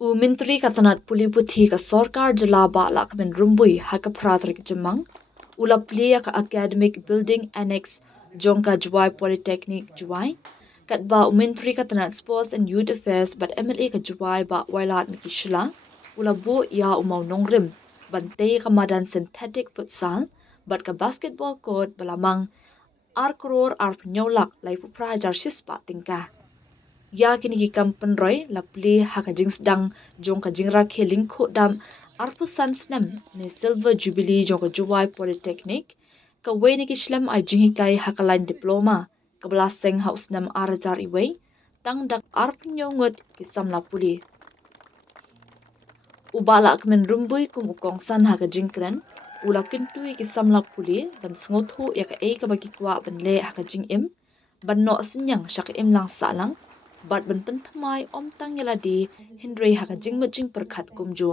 Menteri katanat puli puthi ka sarkar jalaba Lahkmen rumbui haka pratrik jemang ula plia ka academic building annex jongka Jowai Polytechnic Jowai katba Menteri katanat sports and youth affairs but MLA ka Jowai ba Wailadmiki shila ula bu ya umau nongrim bante ka madan synthetic futsal but ka basketball court balamang arkror arpnyolak lai puprajar shispa tingka ya kini ki kampen roy la pli haka jing sedang jong ka jing rakhe lingkho dam arpusan snem ne silver jubilee jong ka Jowai Polytechnic ka we ni ki shlam ai jing kai haka line diploma ka bla seng house nam arajar iwe tang dak arpnyongot ki samla puli ubala kmen rumbui kum ukong san haka jing kren ula kintui ki samla puli ban sngotu ya ka e ka bagi kwa ban le haka jing im ban no sinyang shak im lang salang bat ban pen thymmai om tang yala di hindrei haka jing perkhat kumjo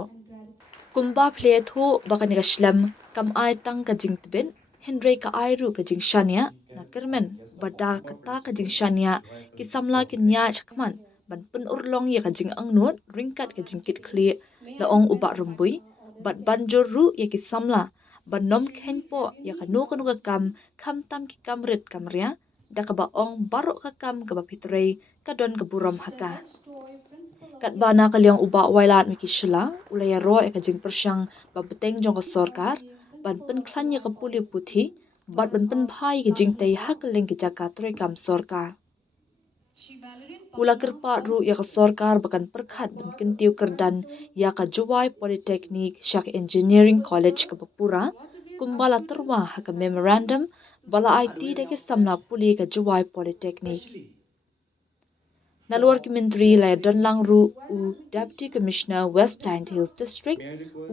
kumba phle thu bakani ka shlam kam ai tang ka jing tben hindrei ka ai ru ka jing shania na kermen bada kata ka jing shania ki samla ki nya chakman ban pen urlong ya ka jing angnot ringkat ka jing kit khli la ong uba rumbui bat banjor ru ya ki samla ban nom khenpo ya ka no ka kam kham tam ki kamret kamria da ka ba ong barok ka kam ka ba pitrei ka don ka buram haka kat bana ka liang uba Wailadmiki shila ulaya ro e ka jing persyang ba beteng jong ka sarkar ban pen khlan ya ka puli puthi bat ban pen phai ki jingtei hak leng ki jaka troi kam sarkar ula kirpa ru ya ka sarkar bakan perkhat ban kintiu kerdan ya ka Jowai Polytechnic shak engineering college ka bapura kumbala terwa haka memorandum bala IT de ke samla puli ka Jowai Polytechnic Nalwar ki Menteri la Donlang Ru u Deputy Commissioner West Giant Hills District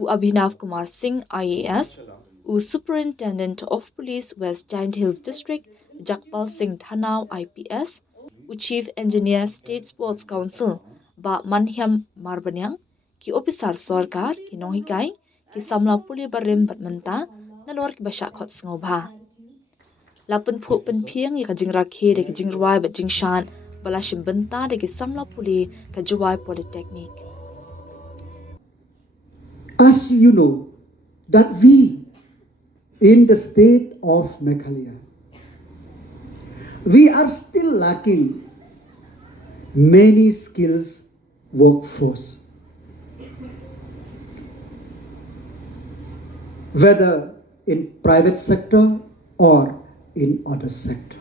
u Abhinav Kumar Singh IAS u Superintendent of Police West Giant Hills District Jakpal Singh Thanau IPS u Chief Engineer State Sports Council ba Manhyam Marbanyang ki officer sarkar ki nonghikai ki samla puli barim batmenta nalwar ki basha khot sngewbha lapen phu pen phiang ya ka jing Rakhe de ki jing rwai ba jing shan bala shimbenta de ki samla puli ka Jowai Polytechnic. As you know, that we in the state of Meghalaya, we are still lacking many skills workforce. Whether in private sector or in other sector.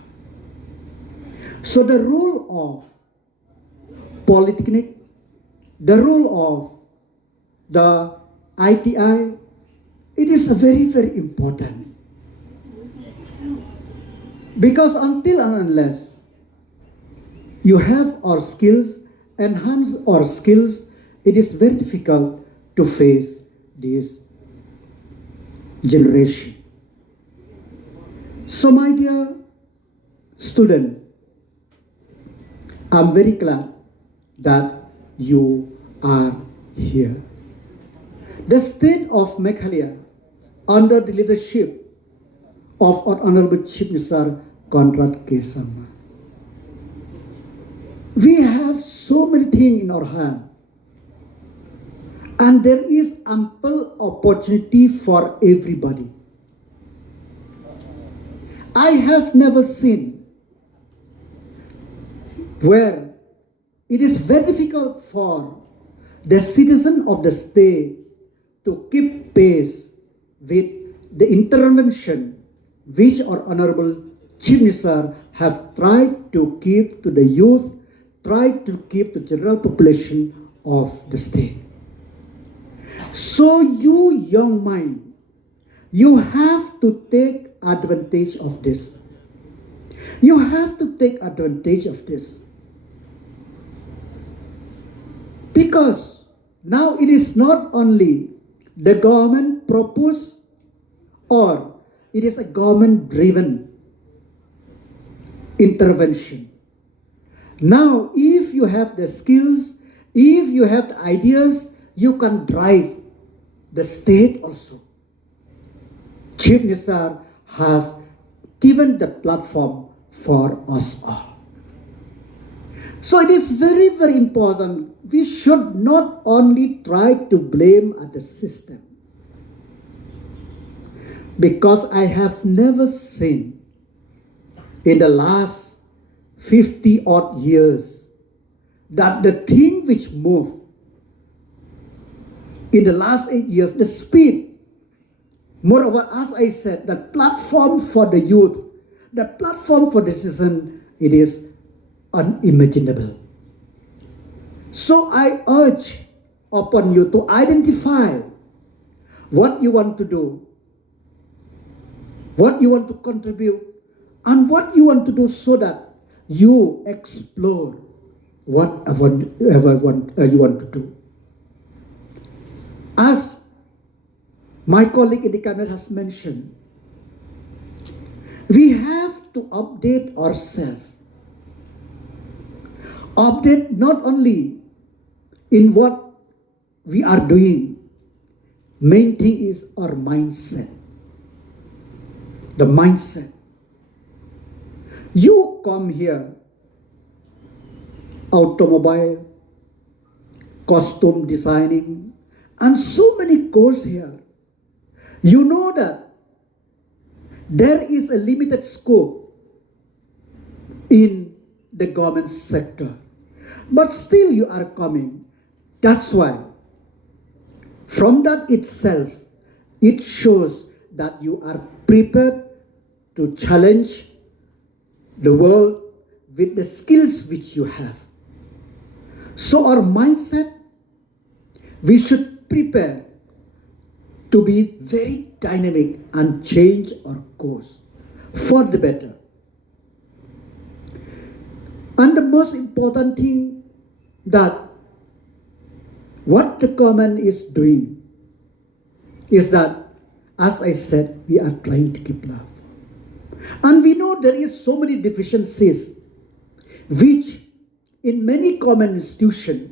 So the role of Polytechnic, the role of the ITI, it is very, very important. Because until and unless you have our skills, enhance our skills, it is very difficult to face this generation. So my dear student, I'm very glad that you are here. The state of Meghalaya, under the leadership of our Honorable Chief Minister Conrad K. Sharma, we have so many things in our hand, and there is ample opportunity for everybody. I have never seen where it is very difficult for the citizen of the state to keep pace with the intervention which our Honorable Chief Minister have tried to give to the youth, tried to give to general population of the state. So you young mind, you have to take advantage of this. You have to take advantage of this. Because now it is not only the government propose or it is a government driven intervention. Now if you have the skills, if you have the ideas, you can drive the state also. Chief Minister has given the platform for us all. So it is very, very important. We should not only try to blame at the system, because I have never seen in the last 50 odd years that the thing which moved in the last 8 years, the speed, moreover, as I said, the platform for the youth, the platform for the citizen, it is unimaginable. So I urge upon you to identify what you want to do, what you want to contribute, and what you want to do so that you explore whatever you want to do. As my colleague in the cabinet has mentioned, we have to update ourselves. Update not only in what we are doing, main thing is our mindset. The mindset. You come here, automobile, costume designing, and so many courses here. You know that there is a limited scope in the government sector, but still you are coming. That's why, from that itself, it shows that you are prepared to challenge the world with the skills which you have. So our mindset, we should prepare to be very dynamic and change our course for the better. And the most important thing that what the government is doing is that, as I said, we are trying to keep love. And we know there is so many deficiencies which in many common institutions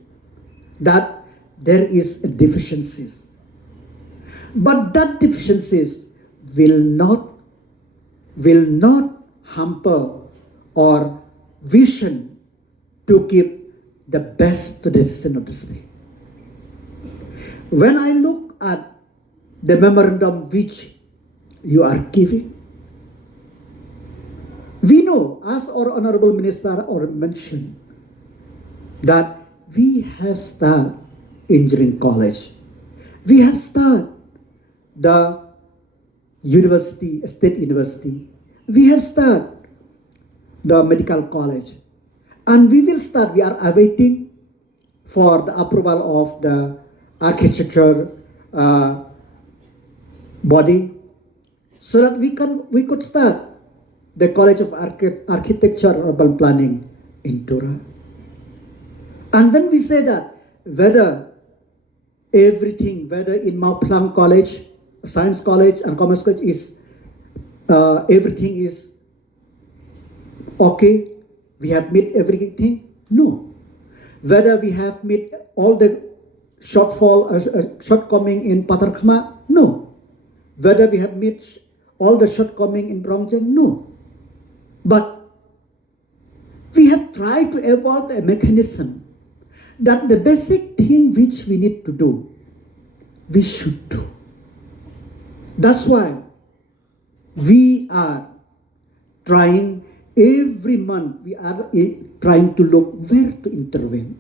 that there is deficiencies. But that deficiencies will not hamper our vision to give the best to the citizen of the state. When I look at the memorandum which you are giving, we know, as our Honorable Minister mentioned, that we have started engineering college. We have started the university, state university. We have started the medical college. And we will start, we are awaiting for the approval of the architecture body, so that we could start the College of Architecture and Urban Planning in Tura. And when we say that, whether everything, whether in Mount Planck College, Science College and Commerce College is, everything is okay, we have met everything? No. Whether we have met all the shortcoming in Patarkhma? No. Whether we have met all the shortcoming in Brongcheng? No. But we have tried to evolve a mechanism that the basic thing which we need to do, we should do. That's why we are trying every month, we are trying to look where to intervene.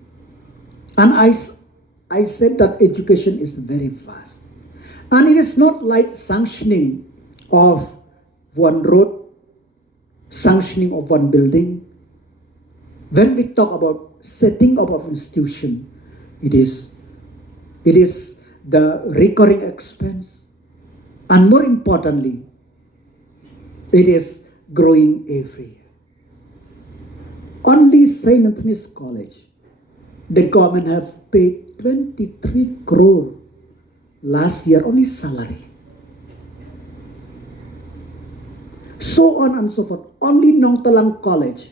And I said that education is very vast. And it is not like sanctioning of one road, sanctioning of one building. When we talk about setting up of institution, it is the recurring expense, and more importantly, it is growing every year. Only St. Anthony's College, the government have paid 23 crore last year, only salary. So on and so forth. Only Nongtalang College,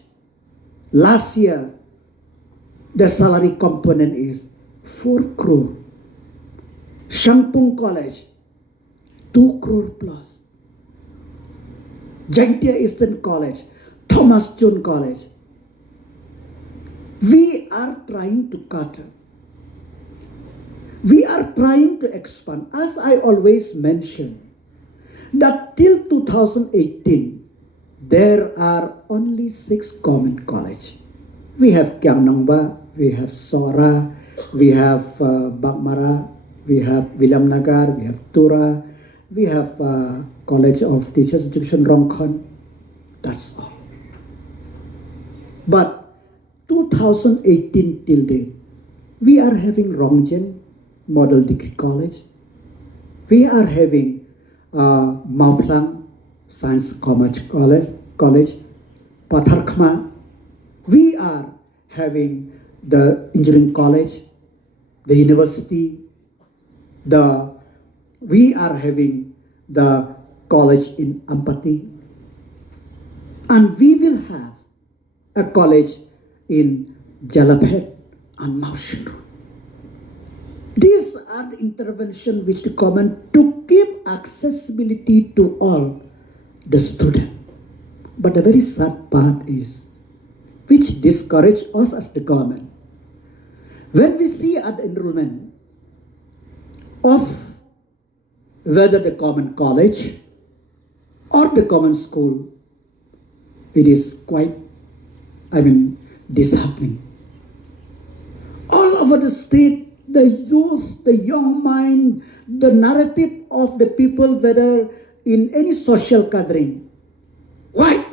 last year, the salary component is 4 crore. Shangpung College, 2 crore plus. Jingtei Eastern College, Thomas June College. We are trying to cater. We are trying to expand. As I always mention, that till 2018, there are only 6 government colleges. We have Kyangnaungba, we have Sora, we have Bakmara, we have Williamnagar, we have Tura, we have College of Teachers Education Rongkhon. That's all. But 2018 till date, we are having Rongjen Model Degree College. We are having Mauplang Science Commerce College, Patharkhma. We are having the Engineering College, the University. We are having the college in Ampati. And we will have a college in Jalaphet and Maushinru. These are the interventions which the government to give accessibility to all the students. But the very sad part is, which discourage us as the government, when we see at the enrollment of whether the common college or the common school, it is quite, disheartening. All over the state, the youth, the young mind, the narrative of the people, whether in any social gathering, why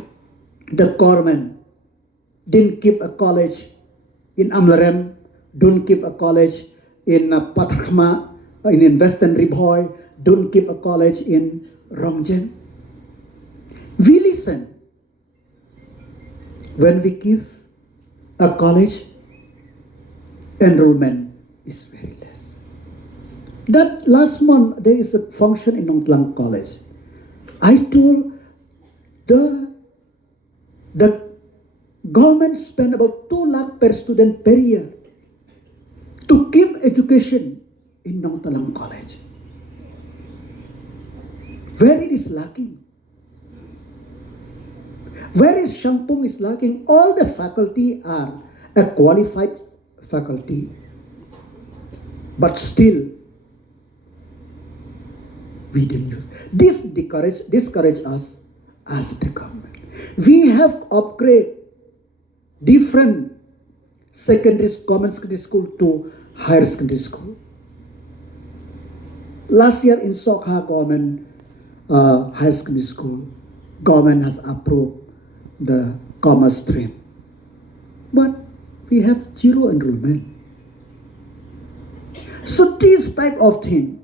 the government didn't keep a college in Amlarem, don't keep a college in Patharkhma, in Western Ribhoy, don't keep a college in Rongjen. We listen. When we give a college, enrollment is very less. That last month, there is a function in Nongtlang College. I told the government spend about 2 lakh per student per year to give education in Nongtalang College. Where it is lacking? Where is Shampung is lacking? All the faculty are a qualified faculty. But still, we didn't use. This discourage us as the government. We have upgraded different common secondary school to higher secondary school. Last year in Sokha government higher secondary school, government has approved the commerce stream. But we have 0 enrollment. So this type of thing,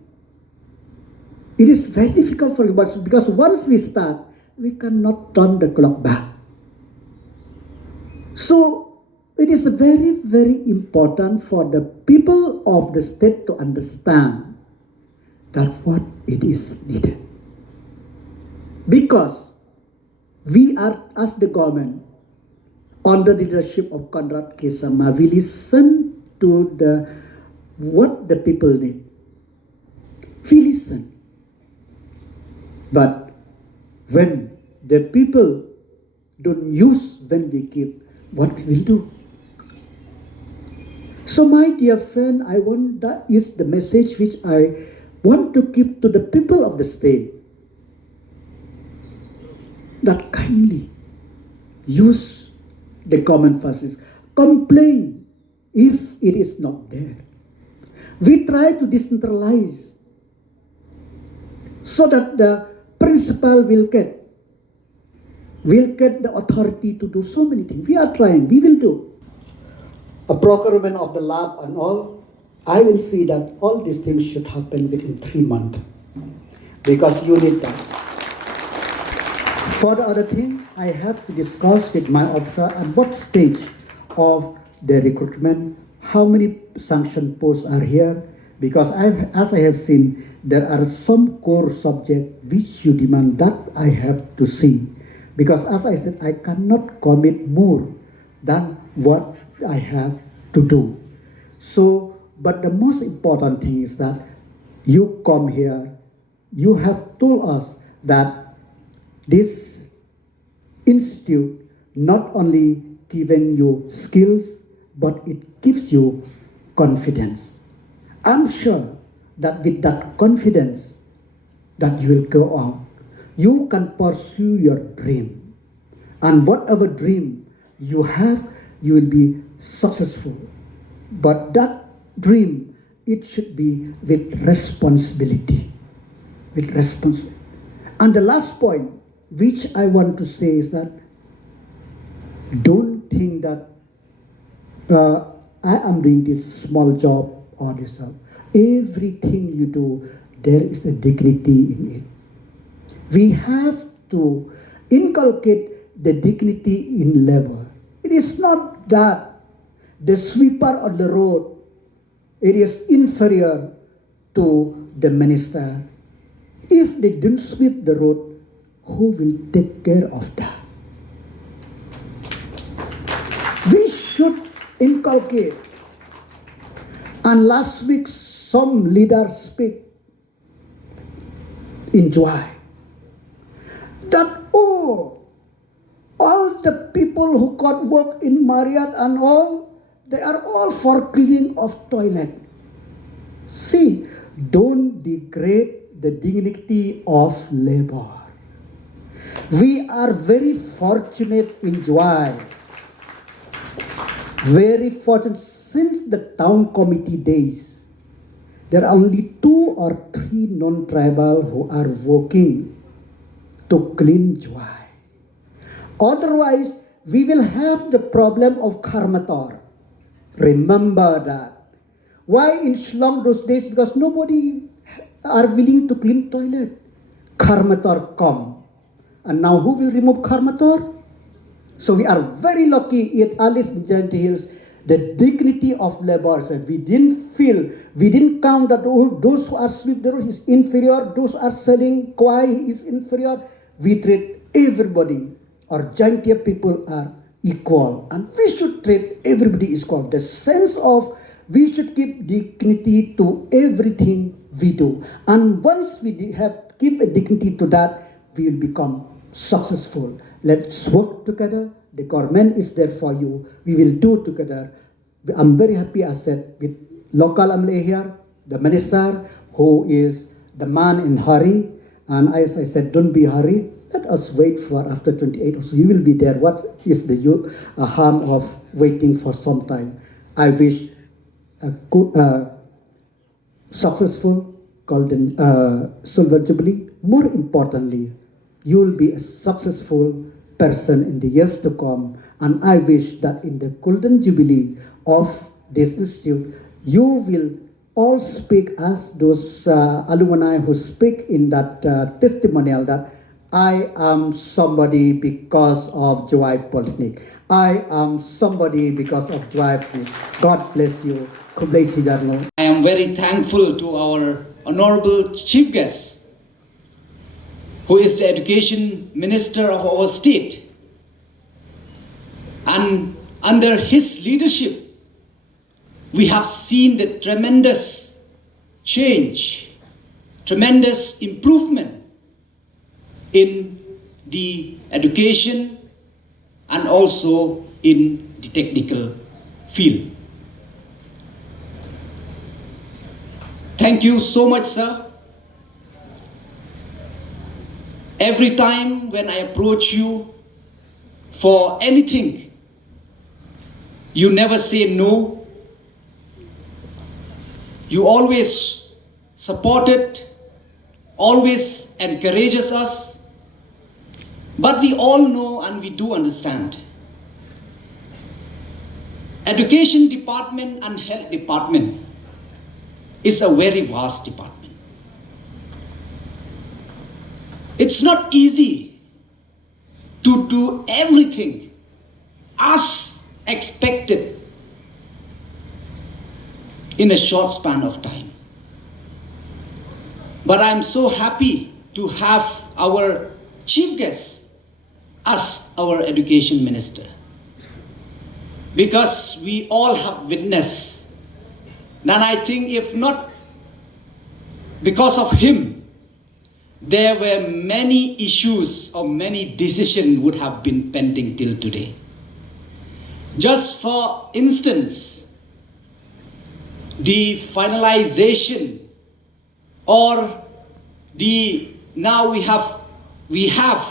it is very difficult for us because once we start, we cannot turn the clock back. So it is very, very important for the people of the state to understand that what it is needed. Because we are, as the government, under the leadership of Conrad Kesama, we listen to what the people need. We listen. But when the people don't use when we give, what we will do? So my dear friend, that is the message which I want to give to the people of the state. That kindly use the common facilities. Complain if it is not there. We try to decentralize so that the principal will get the authority to do so many things. We are trying, we will do. A procurement of the lab and all, I will see that all these things should happen within 3 months. Because you need that. For the other thing, I have to discuss with my officer at what stage of the recruitment, how many sanction posts are here, because as I have seen, there are some core subjects which you demand that I have to see. Because as I said, I cannot commit more than what I have to do. So, but the most important thing is that you come here, you have told us that this institute not only giving you skills but it gives you confidence. I'm sure that with that confidence that you will go out, you can pursue your dream. And whatever dream you have, you will be successful. But that dream, it should be with responsibility. With responsibility. And the last point, which I want to say is that don't think that I am doing this small job or this job. Everything you do, there is a dignity in it. We have to inculcate the dignity in labor. It is not that the sweeper on the road, it is inferior to the minister. If they didn't sweep the road, who will take care of that? We should inculcate. And last week, some leaders speak in Jowai that, all the people who got work in Marriott and all, they are all for cleaning of toilet. See, don't degrade the dignity of labor. We are very fortunate in Jowai. Very fortunate. Since the town committee days, there are only 2 or 3 non-tribal who are working to clean Jowai. Otherwise, we will have the problem of karmator. Remember that. Why in Shillong those days? Because nobody are willing to clean toilet. Karmator come. And now who will remove karmator? So we are very lucky at least in Jingtei Hills, the dignity of laborers. We didn't count that those who are sweep the road is inferior, those are selling kwai is inferior. We treat everybody, or Jingtei people are equal. And we should treat everybody equal. The sense of we should give dignity to everything we do. And once we give a dignity to that, we will become successful. Let's work together. The government is there for you. We will do together. I'm very happy, I said, with local Amle here, the minister who is the man in hurry. And as I said, don't be hurry. Let us wait for after 28 or so. You will be there. What is the harm of waiting for some time? I wish a good, successful golden silver jubilee. More importantly, you will be a successful person in the years to come. And I wish that in the golden jubilee of this institute, you will all speak as those alumni who speak in that testimonial that I am somebody because of Jowai Polytechnic. I am somebody because of Jowai Polytechnic. God bless you. I am very thankful to our honorable chief guest, who is the education minister of our state. And under his leadership, we have seen the tremendous change, tremendous improvement in the education and also in the technical field. Thank you so much, sir. Every time when I approach you for anything, you never say no. You always supported, always encourages us. But we all know and we do understand. Education department and health department is a very vast department. It's not easy to do everything as expected in a short span of time. But I'm so happy to have our chief guest as our education minister, because we all have witnessed, and I think if not because of him, there were many issues or many decisions would have been pending till today. Just for instance, the finalization or now we have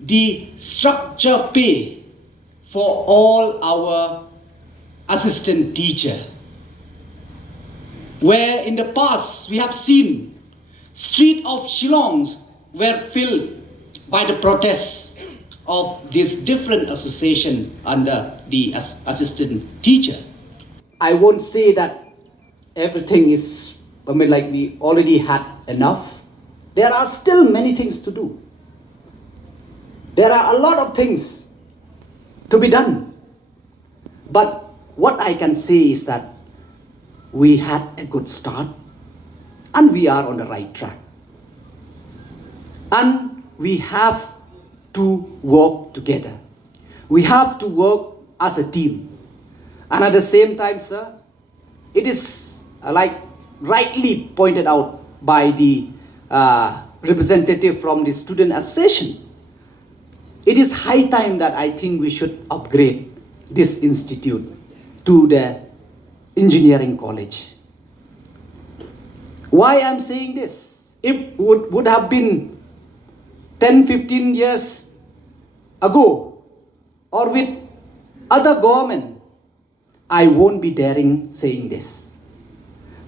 the structure pay for all our assistant teacher, where in the past we have seen street of Shillongs were filled by the protests of this different association under the assistant teacher. I won't say that everything is, like we already had enough. There are still many things to do. There are a lot of things to be done. But what I can say is that we had a good start and we are on the right track. And we have to work together. We have to work as a team. And at the same time, sir, it is like rightly pointed out by the representative from the student association. It is high time that I think we should upgrade this institute to the engineering college. Why I'm saying this? It would have been 10-15 years ago, or with other government, I won't be daring saying this.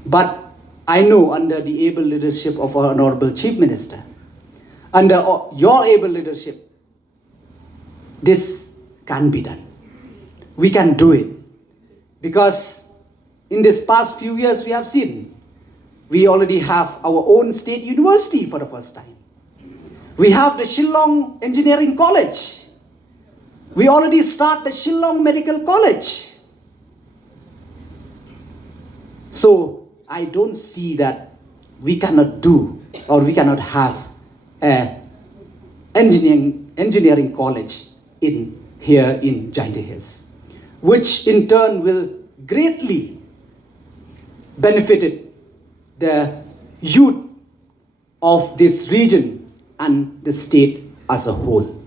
But I know under the able leadership of our Honorable Chief Minister, under your able leadership, this can be done. We can do it. Because in this past few years we have seen, we already have our own state university for the first time. We have the Shillong Engineering College. We already start the Shillong Medical College. So I don't see that we cannot do or we cannot have an engineering college here in Jingtei Hills, which in turn will greatly benefit the youth of this region and the state as a whole.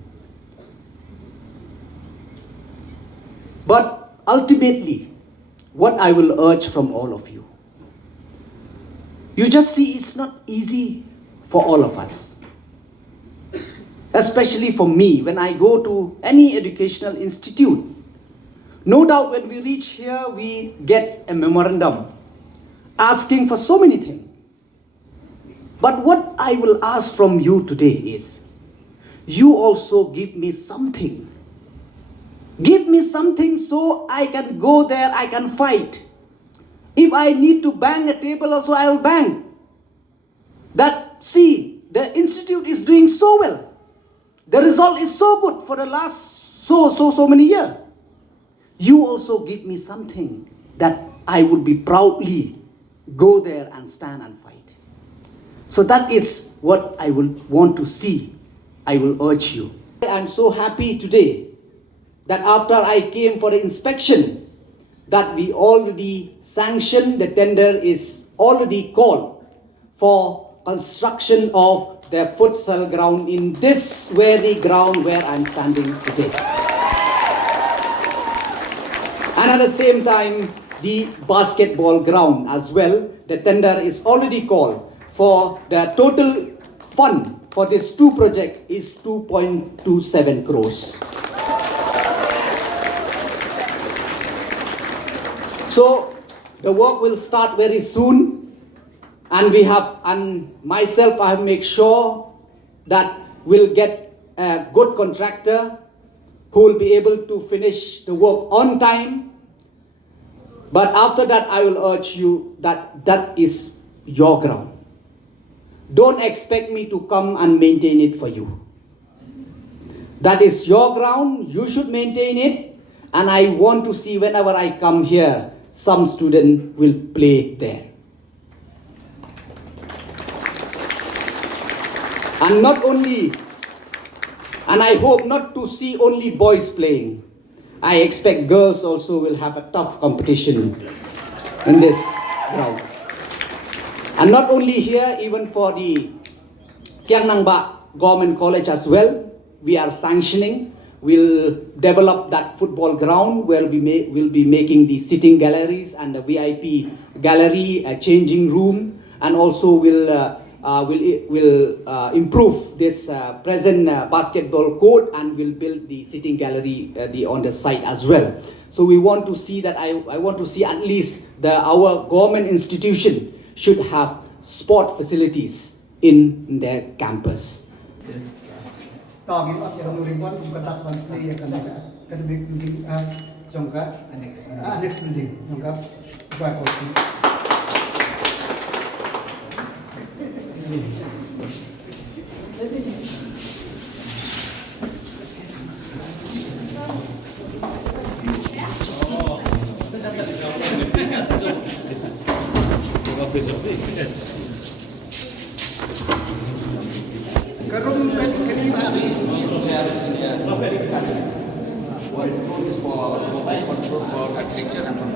But ultimately, what I will urge from all of you, you just see it's not easy for all of us. Especially for me, when I go to any educational institute. No doubt when we reach here, we get a memorandum asking for so many things. But what I will ask from you today is, you also give me something. Give me something so I can go there, I can fight. If I need to bang a table also, I will bang. That, see, the institute is doing so well. The result is so good for the last so many years. You also give me something that I would be proudly go there and stand and fight. So that is what I will want to see. I will urge you. I am so happy today that after I came for the inspection, that we already sanctioned, the tender is already called for construction of the futsal ground in this very ground where I'm standing today. And at the same time, the basketball ground as well, the tender is already called for the total fund for this two projects is 2.27 crores. So the work will start very soon, and myself, I have make sure that we'll get a good contractor who will be able to finish the work on time. But after that, I will urge you that that is your ground. Don't expect me to come and maintain it for you. That is your ground, you should maintain it, and I want to see whenever I come here, some student will play there. And not only, and I hope not to see only boys playing. I expect girls also will have a tough competition in this ground. And not only here, even for the Kiang Nangba Government College as well, we are sanctioning we'll develop that football ground where we'll be making the sitting galleries and the VIP gallery, a changing room, and also will improve this present basketball court, and will build the sitting gallery on the site as well. So we want to see that I want to see at least our government institution should have sport facilities in their campus. Next building. For architecture and for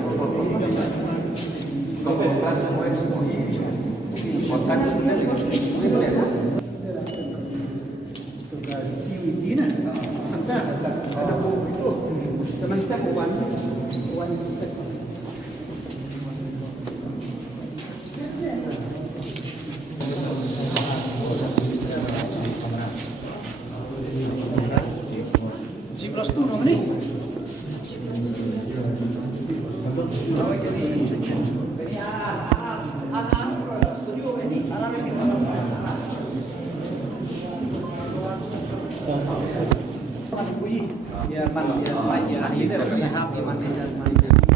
Ya, Pak, ya, ini sehat, ya,